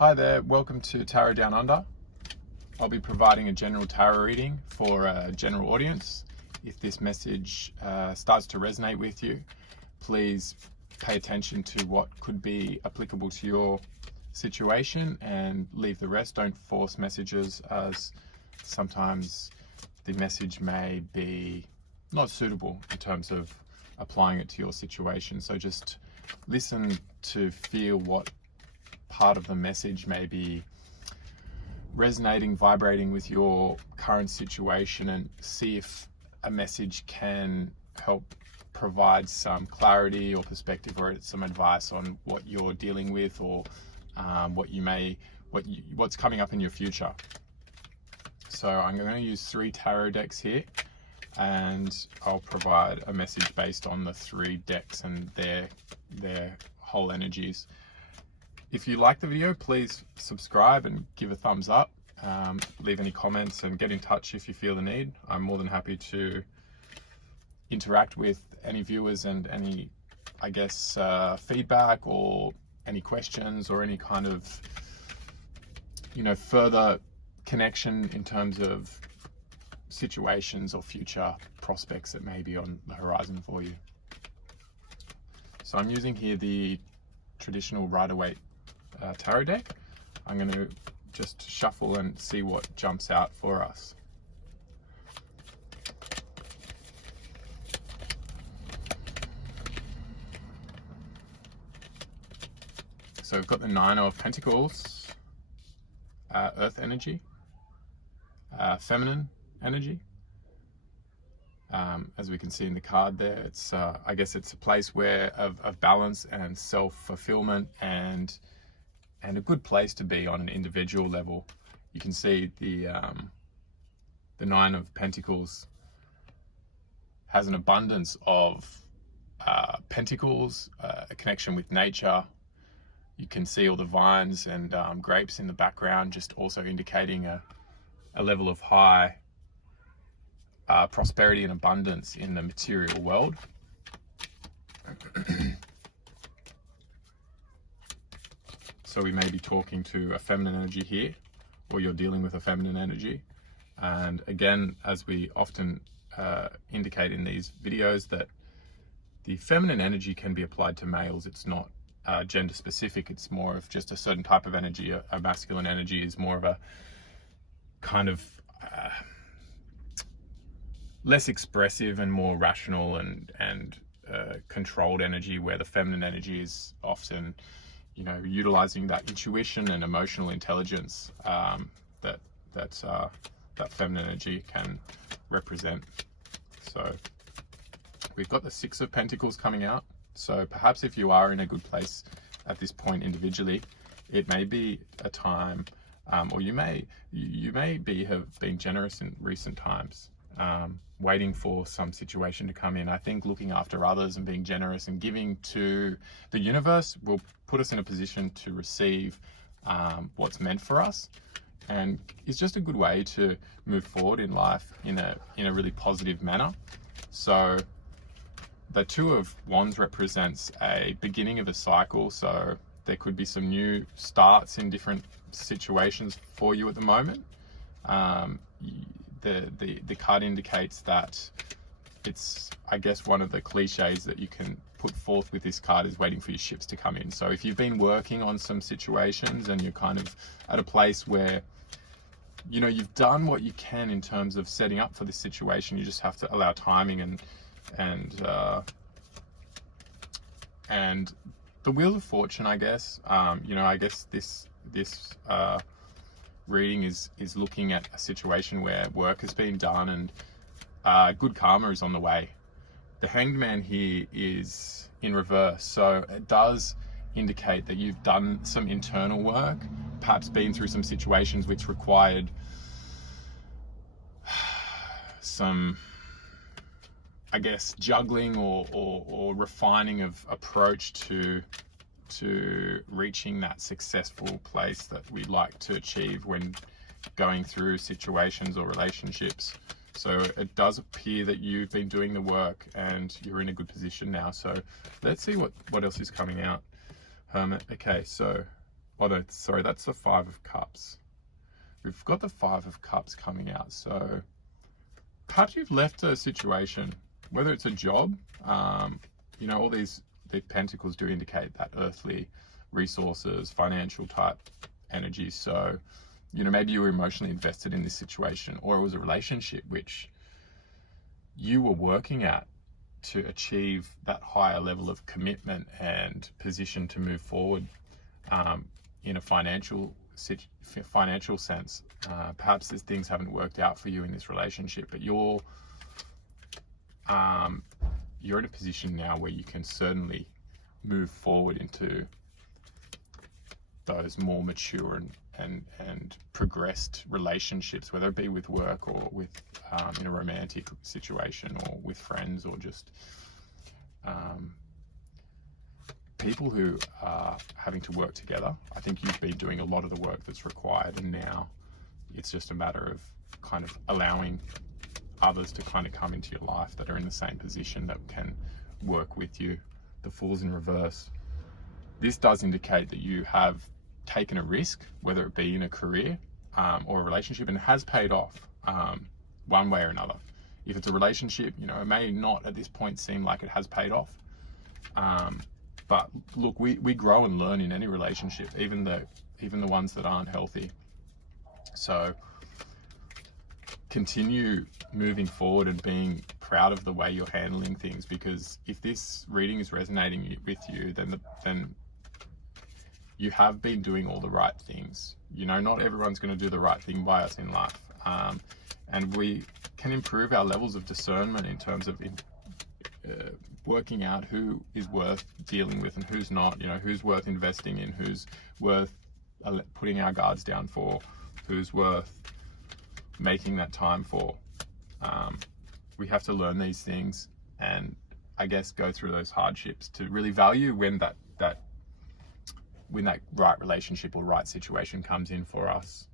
Hi there, welcome to Tarot Down Under. I'll be providing a general tarot reading for a general audience. If this message starts to resonate with you, please pay attention to what could be applicable to your situation and leave the rest. Don't force messages, as sometimes the message may be not suitable in terms of applying it to your situation. So just listen to feel what part of the message may be resonating, vibrating with your current situation, and see if a message can help provide some clarity or perspective or some advice on what you're dealing with, or what's coming up in your future. So I'm going to use 3 tarot decks here, and I'll provide a message based on the 3 decks and their whole energies. If you like the video, please subscribe and give a thumbs up. Leave any comments and get in touch if you feel the need. I'm more than happy to interact with any viewers and any, feedback or any questions or any kind of, further connection in terms of situations or future prospects that may be on the horizon for you. So I'm using here the traditional Rider-Waite tarot deck. I'm going to just shuffle and see what jumps out for us. So we've got the 9 of Pentacles, Earth energy, feminine energy. As we can see in the card there, it's I guess it's a place where of balance and self-fulfillment and a good place to be on an individual level. You can see the 9 of Pentacles has an abundance of pentacles, a connection with nature. You can see all the vines and grapes in the background, just also indicating a level of high prosperity and abundance in the material world. So we may be talking to a feminine energy here, or you're dealing with a feminine energy. And again, as we often indicate in these videos, that the feminine energy can be applied to males. It's not gender specific. It's more of just a certain type of energy. A masculine energy is more of a kind of less expressive and more rational and controlled energy, where the feminine energy is often utilizing that intuition and emotional intelligence that feminine energy can represent. So we've got the 6 of Pentacles coming out. So perhaps if you are in a good place at this point individually, it may be a time, or you may have been generous in recent times, waiting for some situation to come in. I think looking after others and being generous and giving to the universe will put us in a position to receive what's meant for us, and it's just a good way to move forward in life in a really positive manner. So the 2 of Wands represents a beginning of a cycle, so there could be some new starts in different situations for you at the moment. The card indicates that it's, I guess, one of the cliches that you can put forth with this card is waiting for your ships to come in. So if you've been working on some situations and you're kind of at a place where you've done what you can in terms of setting up for this situation, you just have to allow timing and the Wheel of Fortune, I guess. I guess this reading is looking at a situation where work has been done and good karma is on the way. The Hanged Man here is in reverse, so it does indicate that you've done some internal work, perhaps been through some situations which required some, I guess, juggling or refining of approach to reaching that successful place that we'd like to achieve when going through situations or relationships. So it does appear that you've been doing the work and you're in a good position now. So let's see what else is coming out. Hermit. Okay, so Oh no, sorry, that's the Five of Cups. We've got the Five of Cups coming out. So perhaps you've left a situation, whether it's a job, all the pentacles do indicate that earthly resources, financial type energy. So, maybe you were emotionally invested in this situation, or it was a relationship which you were working at to achieve that higher level of commitment and position to move forward in a financial sense. Perhaps these things haven't worked out for you in this relationship, but you're in a position now where you can certainly move forward into those more mature and progressed relationships, whether it be with work or with in a romantic situation or with friends, or just people who are having to work together. I think you've been doing a lot of the work that's required, and now it's just a matter of kind of allowing others to kind of come into your life that are in the same position that can work with you. The Fool's in reverse. This does indicate that you have taken a risk, whether it be in a career or a relationship, and it has paid off one way or another. If it's a relationship, it may not at this point seem like it has paid off. But look, we grow and learn in any relationship, even the ones that aren't healthy. So continue moving forward and being proud of the way you're handling things, because if this reading is resonating with you, then you have been doing all the right things. Not everyone's going to do the right thing by us in life. And we can improve our levels of discernment in terms of working out who is worth dealing with and who's not, who's worth investing in, who's worth putting our guards down for, who's worth making that time for. We have to learn these things and I guess go through those hardships to really value when that right relationship or right situation comes in for us.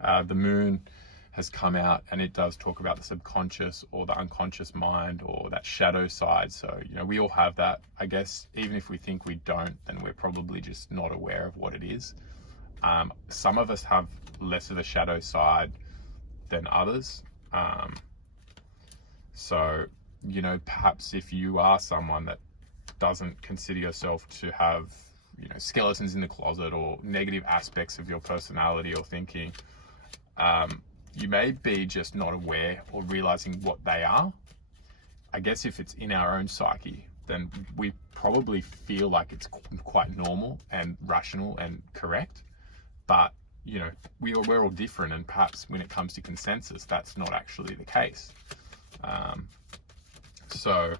The moon has come out, and it does talk about the subconscious or the unconscious mind or that shadow side. So, we all have that. I guess even if we think we don't, then we're probably just not aware of what it is. Some of us have less of a shadow side than others. So, perhaps if you are someone that doesn't consider yourself to have, skeletons in the closet or negative aspects of your personality or thinking, you may be just not aware or realizing what they are. I guess if it's in our own psyche, then we probably feel like it's quite normal and rational and correct. But, we're all different, and perhaps when it comes to consensus, that's not actually the case. So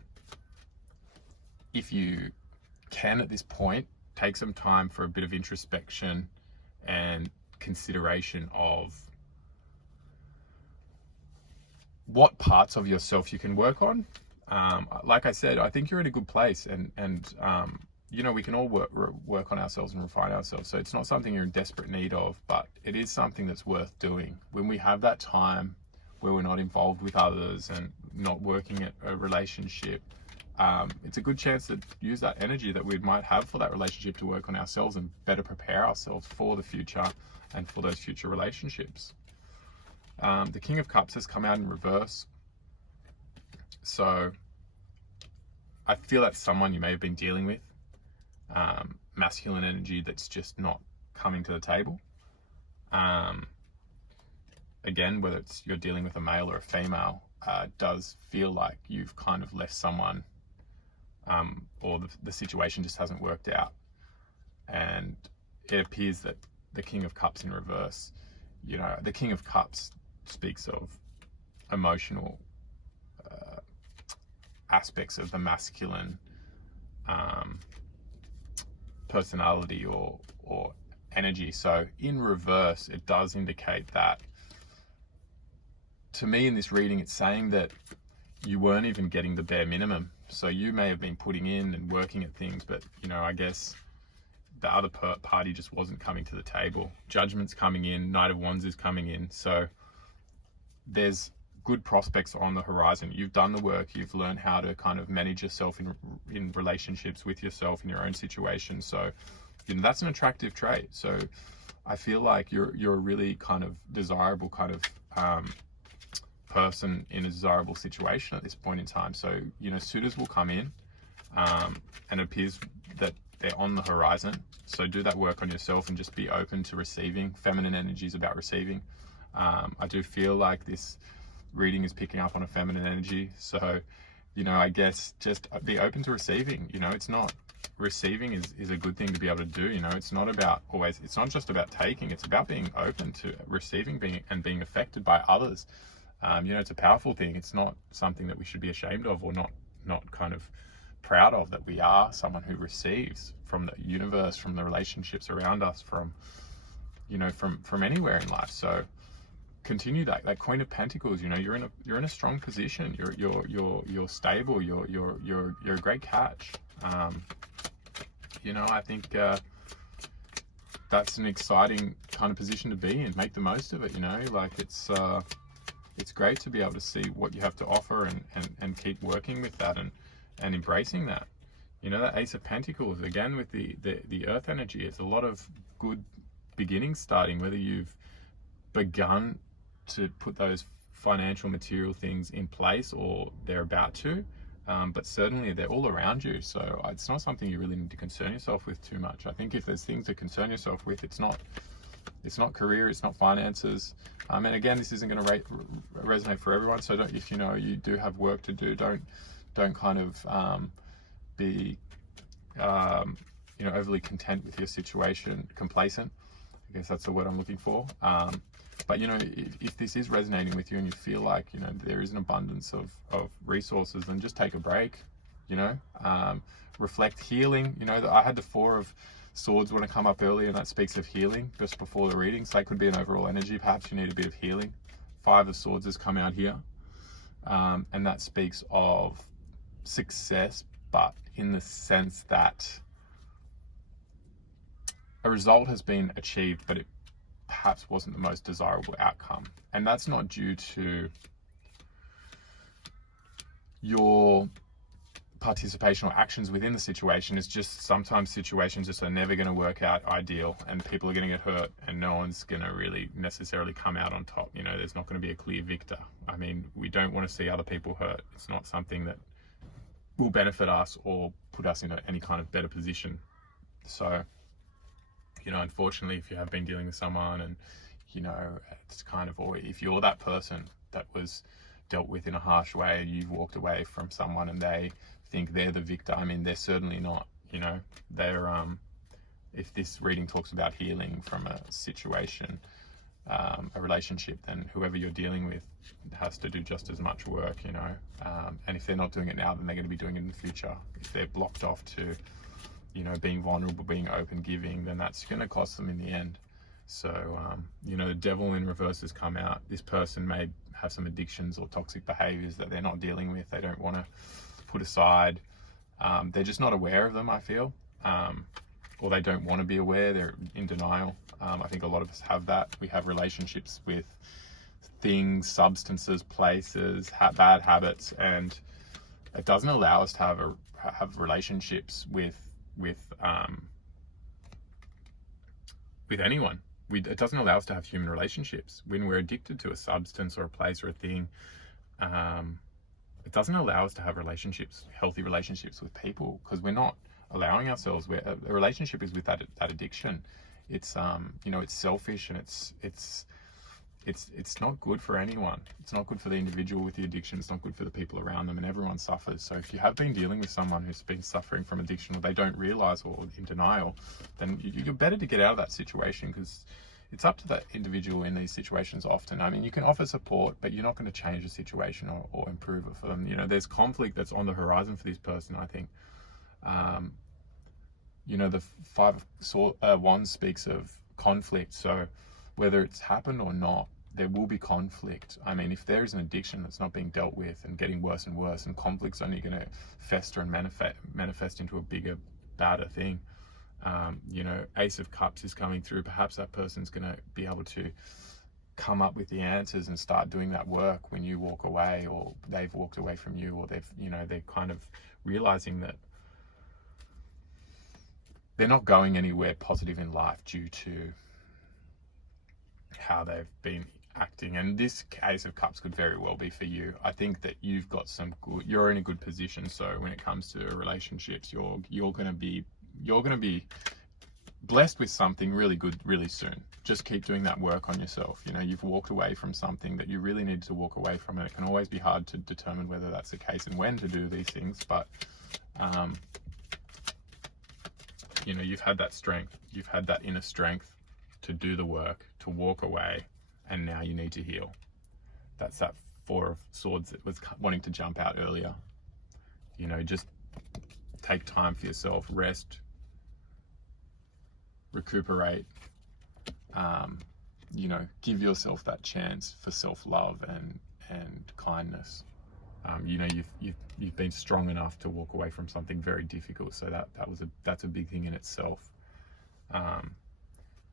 if you can at this point, take some time for a bit of introspection and consideration of what parts of yourself you can work on. Like I said, I think you're in a good place, and we can all work on ourselves and refine ourselves. So it's not something you're in desperate need of, but it is something that's worth doing. When we have that time where we're not involved with others and not working at a relationship, it's a good chance to use that energy that we might have for that relationship to work on ourselves and better prepare ourselves for the future and for those future relationships. The King of Cups has come out in reverse. So I feel that's someone you may have been dealing with. Masculine energy that's just not coming to the table. Again, whether it's you're dealing with a male or a female, does feel like you've kind of left someone, or the situation just hasn't worked out. And it appears that the King of Cups in reverse, the King of Cups speaks of emotional aspects of the masculine personality or energy. So in reverse, it does indicate that, to me in this reading, it's saying that you weren't even getting the bare minimum. So you may have been putting in and working at things, but I guess the other party just wasn't coming to the table. Judgment's coming in, Knight of Wands is coming in. So there's good prospects on the horizon. You've done the work. You've learned how to kind of manage yourself in relationships with yourself in your own situation. So that's an attractive trait. So I feel like you're a really kind of desirable kind of person in a desirable situation at this point in time. So suitors will come in, and it appears that they're on the horizon. So do that work on yourself and just be open to receiving. Feminine energy is about receiving. I do feel like this reading is picking up on a feminine energy. So, I guess just be open to receiving. It's not, receiving is a good thing to be able to do. It's not just about taking, it's about being open to receiving, being affected by others. It's a powerful thing. It's not something that we should be ashamed of, or not kind of proud of, that we are someone who receives from the universe, from the relationships around us, from anywhere in life. So continue that Queen of Pentacles. You're in a strong position. You're stable. You're a great catch. I think that's an exciting kind of position to be in. Make the most of it. It's great to be able to see what you have to offer and keep working with that and embracing that. That Ace of Pentacles, again, with the earth energy, it's a lot of good beginnings starting, whether you've begun to put those financial material things in place or they're about to, but certainly they're all around you. So it's not something you really need to concern yourself with too much. I think if there's things to concern yourself with, it's not career, it's not finances. And again, this isn't going to resonate for everyone. So if you do have work to do, don't kind of be overly content with your situation, complacent. I guess that's the word I'm looking for. But if this is resonating with you and you feel like there is an abundance of resources, then just take a break. Reflect, healing. I had the Four of Swords want to come up earlier, and that speaks of healing just before the reading. So that could be an overall energy. Perhaps you need a bit of healing. Five of Swords has come out here, and that speaks of success, but in the sense that a result has been achieved, but it perhaps wasn't the most desirable outcome. And that's not due to your participation or actions within the situation. It's just sometimes situations just are never going to work out ideal, and people are going to get hurt, and no one's going to really necessarily come out on top. There's not going to be a clear victor. I mean, we don't want to see other people hurt. It's not something that will benefit us or put us in any kind of better position. So, unfortunately, if you have been dealing with someone and, it's kind of, or if you're that person that was dealt with in a harsh way and you've walked away from someone and they think they're the victor, I mean, they're certainly not. They're, if this reading talks about healing from a situation, a relationship, then whoever you're dealing with has to do just as much work, and if they're not doing it now, then they're going to be doing it in the future. If they're blocked off to being vulnerable, being open, giving, then that's going to cost them in the end. So the Devil in reverse has come out. This person may have some addictions or toxic behaviors that they're not dealing with, they don't want to put aside. They're just not aware of them, I feel, or they don't want to be aware. They're in denial. I think a lot of us have that. We have relationships with things, substances, places, bad habits, and it doesn't allow us to have relationships with anyone. It doesn't allow us to have human relationships. When we're addicted to a substance or a place or a thing, it doesn't allow us to have relationships, healthy relationships with people, because we're not allowing ourselves. A relationship is with that addiction. It's it's selfish, and it's not good for anyone. It's not good for the individual with the addiction. It's not good for the people around them, and everyone suffers. So if you have been dealing with someone who's been suffering from addiction, or they don't realize, or in denial, then you're better to get out of that situation, because it's up to that individual in these situations often. I mean, you can offer support, but you're not going to change the situation or improve it for them. There's conflict that's on the horizon for this person, I think. The Five of Wands speaks of conflict. So whether it's happened or not, there will be conflict. I mean, if there is an addiction that's not being dealt with and getting worse and worse, and conflict's only going to fester and manifest into a bigger, badder thing. Ace of Cups is coming through. Perhaps that person's going to be able to come up with the answers and start doing that work when you walk away, or they've walked away from you, or they're kind of realizing that they're not going anywhere positive in life due to how they've been acting. And this case of cups could very well be for you. I think that you've got you're in a good position. So when it comes to relationships, you're going to be blessed with something really good really soon. Just keep doing that work on yourself. You know, you've walked away from something that you really need to walk away from, and it can always be hard to determine whether that's the case and when to do these things. But you know, you've had that strength, you've had that inner strength to do the work, to walk away, and now you need to heal. That's that Four of Swords that was wanting to jump out earlier. You know, just take time for yourself, rest, recuperate, you know, give yourself that chance for self-love and kindness. You know, you've been strong enough to walk away from something very difficult, so that's a big thing in itself.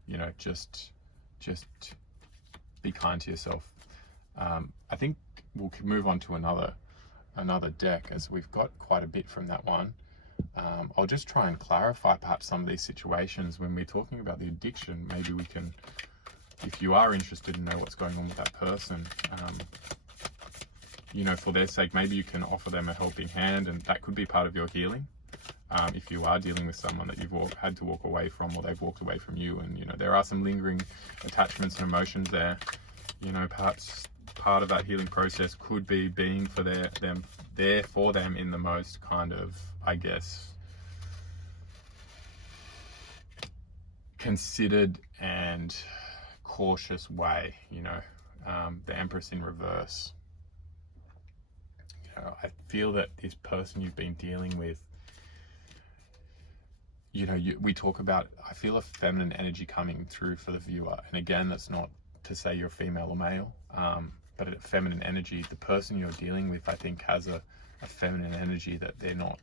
You know, just be kind to yourself. I think we'll move on to another deck, as we've got quite a bit from that one. I'll just try and clarify perhaps some of these situations when we're talking about the addiction. Maybe we can, if you are interested in know what's going on with that person, you know, for their sake, maybe you can offer them a helping hand, and that could be part of your healing. If you are dealing with someone that you've had to walk away from, or they've walked away from you, and you know there are some lingering attachments and emotions there, you know, perhaps part of that healing process could be being there for them in the most kind of, I guess, considered and cautious way. You know, the Empress in reverse. You know, I feel that this person you've been dealing with, you know, we talk about, I feel a feminine energy coming through for the viewer. And again, that's not to say you're female or male, but a feminine energy. The person you're dealing with, I think, has a feminine energy that they're not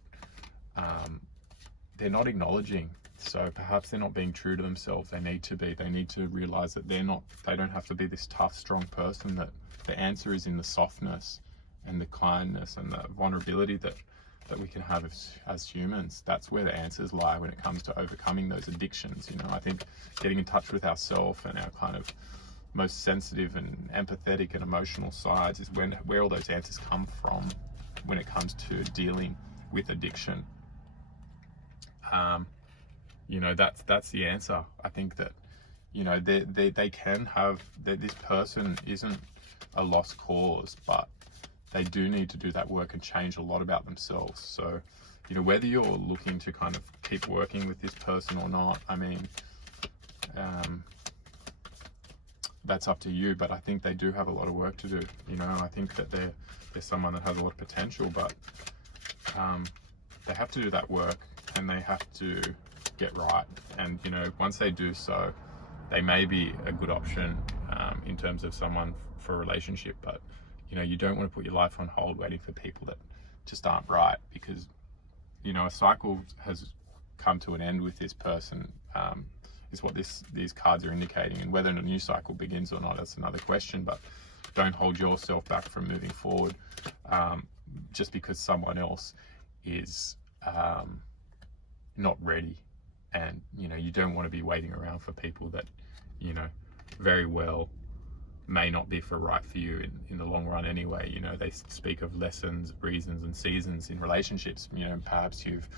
acknowledging. So perhaps they're not being true to themselves. They need to be. They need to realize that they don't have to be this tough, strong person, that the answer is in the softness and the kindness and the vulnerability that we can have as humans. That's where the answers lie when it comes to overcoming those addictions. You know, I think getting in touch with ourselves and our kind of most sensitive and empathetic and emotional sides is where all those answers come from when it comes to dealing with addiction. You know, that's the answer. I think that, you know, they can have, this person isn't a lost cause, but they do need to do that work and change a lot about themselves. So, you know, whether you're looking to kind of keep working with this person or not, I mean, that's up to you, but I think they do have a lot of work to do. You know, I think that they're someone that has a lot of potential, but they have to do that work, and they have to get right. And, you know, once they do so, they may be a good option in terms of someone for a relationship, but you know, you don't want to put your life on hold waiting for people that just aren't right, because, you know, a cycle has come to an end with this person, is what these cards are indicating. And whether a new cycle begins or not, that's another question, but don't hold yourself back from moving forward just because someone else is not ready. And, you know, you don't want to be waiting around for people that, you know, very well may not be right for you in the long run anyway. You know, they speak of lessons, reasons, and seasons in relationships. You know, perhaps you've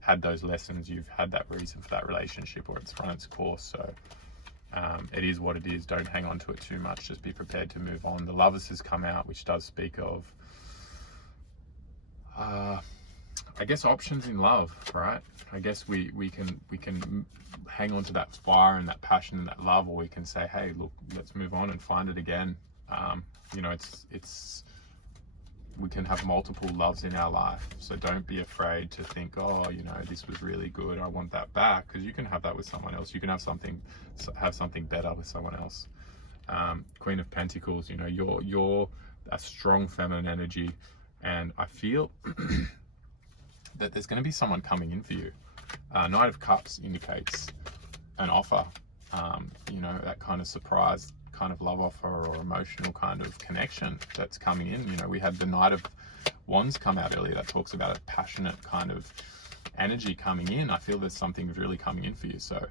had those lessons, you've had that reason for that relationship, or it's run its course. So it is what it is. Don't hang on to it too much. Just be prepared to move on. The Lovers has come out, which does speak of, I guess, options in love, right? I guess we can hang on to that fire and that passion and that love, or we can say, hey, look, let's move on and find it again. You know, we can have multiple loves in our life, so don't be afraid to think, oh, you know, this was really good, I want that back, because you can have that with someone else. You can have something better with someone else. Queen of Pentacles, you know, you're a strong feminine energy, and I feel that there's going to be someone coming in for you. Knight of Cups indicates an offer, you know, that kind of surprise kind of love offer or emotional kind of connection that's coming in. You know, we had the Knight of Wands come out earlier that talks about a passionate kind of energy coming in. I feel there's something really coming in for you. So,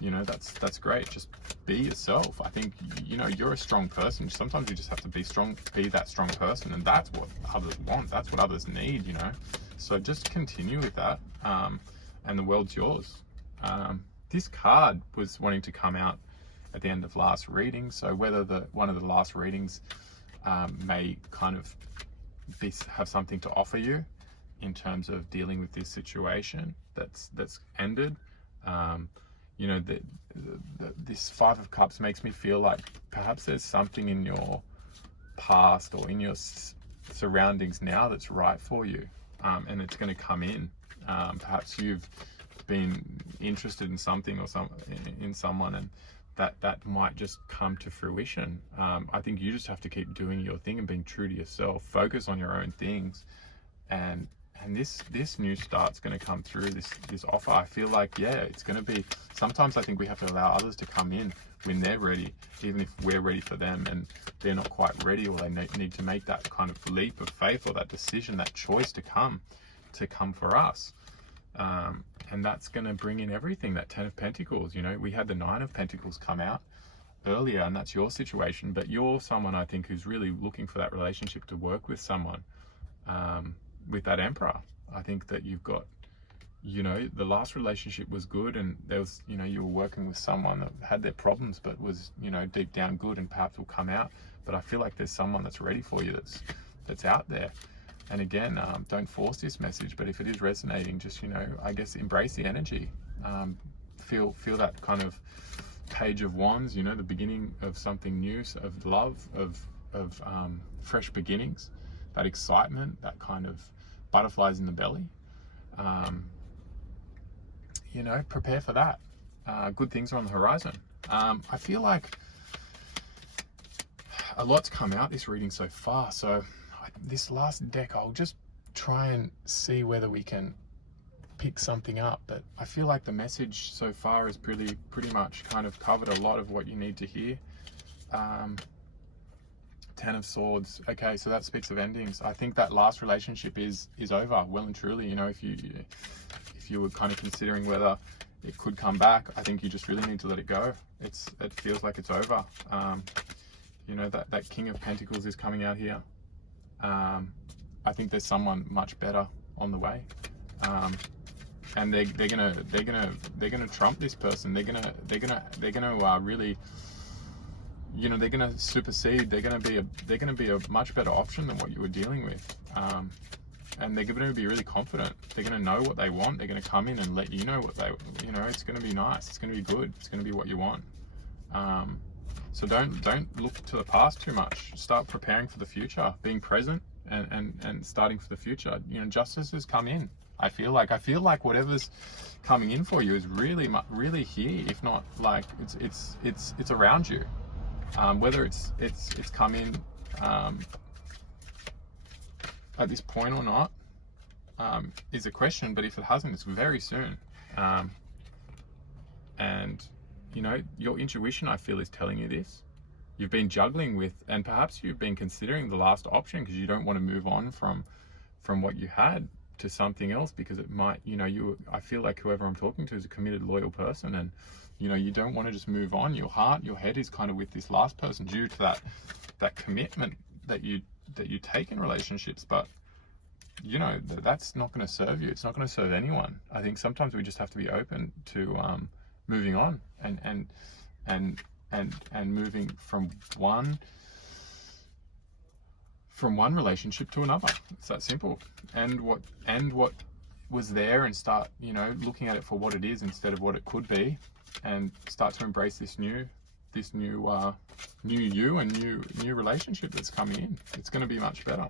you know, that's great. Just be yourself. I think, you know, you're a strong person. Sometimes you just have to be strong, be that strong person, and that's what others want. That's what others need, you know. So just continue with that, and the world's yours. This card was wanting to come out at the end of last reading. So whether one of the last readings may kind of have something to offer you in terms of dealing with this situation that's ended. You know, this Five of Cups makes me feel like perhaps there's something in your past or in your surroundings now that's right for you, and it's going to come in. Perhaps you've been interested in something or in someone, and that might just come to fruition. I think you just have to keep doing your thing and being true to yourself. Focus on your own things, and this new start's going to come through. This offer, I feel like, yeah, it's going to be. Sometimes I think we have to allow others to come in when they're ready, even if we're ready for them and they're not quite ready, or they need to make that kind of leap of faith or that decision, that choice to come for us. And that's going to bring in everything. That Ten of Pentacles, you know, we had the Nine of Pentacles come out earlier, and that's your situation, but you're someone, I think, who's really looking for that relationship to work with someone. With that Emperor, I think that you've got, you know, the last relationship was good, and there was, you know, you were working with someone that had their problems but was, you know, deep down good and perhaps will come out. But I feel like there's someone that's ready for you, that's out there. And again, don't force this message, but if it is resonating, just, you know, I guess embrace the energy. Feel that kind of Page of Wands, you know, the beginning of something new, of love, of fresh beginnings, that excitement, that kind of butterflies in the belly. You know, prepare for that. Good things are on the horizon. I feel like a lot's come out this reading so far. So this last deck, I'll just try and see whether we can pick something up. But I feel like the message so far has pretty much kind of covered a lot of what you need to hear. Ten of Swords. Okay, so that speaks of endings. I think that last relationship is over, well and truly. You know, if you were kind of considering whether it could come back, I think you just really need to let it go. It feels like it's over. You know, that King of Pentacles is coming out here. I think there's someone much better on the way, and they're gonna trump this person. They're gonna really, you know, they're gonna supersede. They're gonna be a much better option than what you were dealing with, and they're gonna be really confident. They're gonna know what they want. They're gonna come in and let you know what you know. It's gonna be nice. It's gonna be good. It's gonna be what you want. So don't look to the past too much. Start preparing for the future, being present and starting for the future. You know, justice has come in. I feel like whatever's coming in for you is really here. If not, like it's around you. Whether it's come in at this point or not is a question. But if it hasn't, it's very soon. And you know, your intuition, I feel, is telling you this. You've been juggling with, and perhaps you've been considering the last option because you don't want to move on from what you had to something else, because it might, you know, I feel like whoever I'm talking to is a committed, loyal person, and you know, you don't want to just move on. Your head is kind of with this last person due to that commitment that you take in relationships. But you know, that's not going to serve you. It's not going to serve anyone. I think sometimes we just have to be open to moving on and moving from one relationship to another. It's that simple. And what was there, and start, you know, looking at it for what it is instead of what it could be, and start to embrace this new you and new relationship that's coming in. It's going to be much better.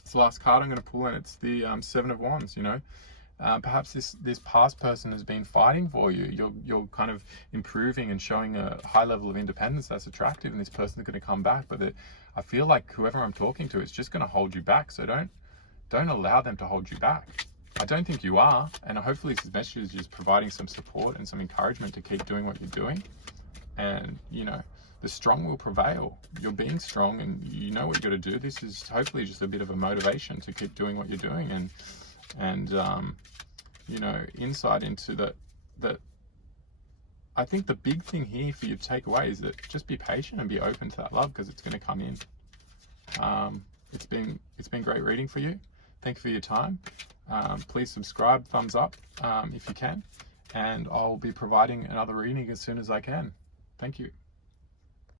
It's the last card I'm going to pull, and it's the Seven of Wands. You know, perhaps this past person has been fighting for you. You're kind of improving and showing a high level of independence that's attractive, and this person's going to come back. But I feel like whoever I'm talking to is just going to hold you back. So don't allow them to hold you back. I don't think you are, and hopefully this message is just providing some support and some encouragement to keep doing what you're doing. And you know, the strong will prevail. You're being strong, and you know what you got to do. This is hopefully just a bit of a motivation to keep doing what you're doing, and you know, insight into that I think the big thing here for you to take away is that just be patient and be open to that love, because it's going to come in. It's been great reading for you. Thank you for your time. Please subscribe, thumbs up if you can, and I'll be providing another reading as soon as I can. Thank you.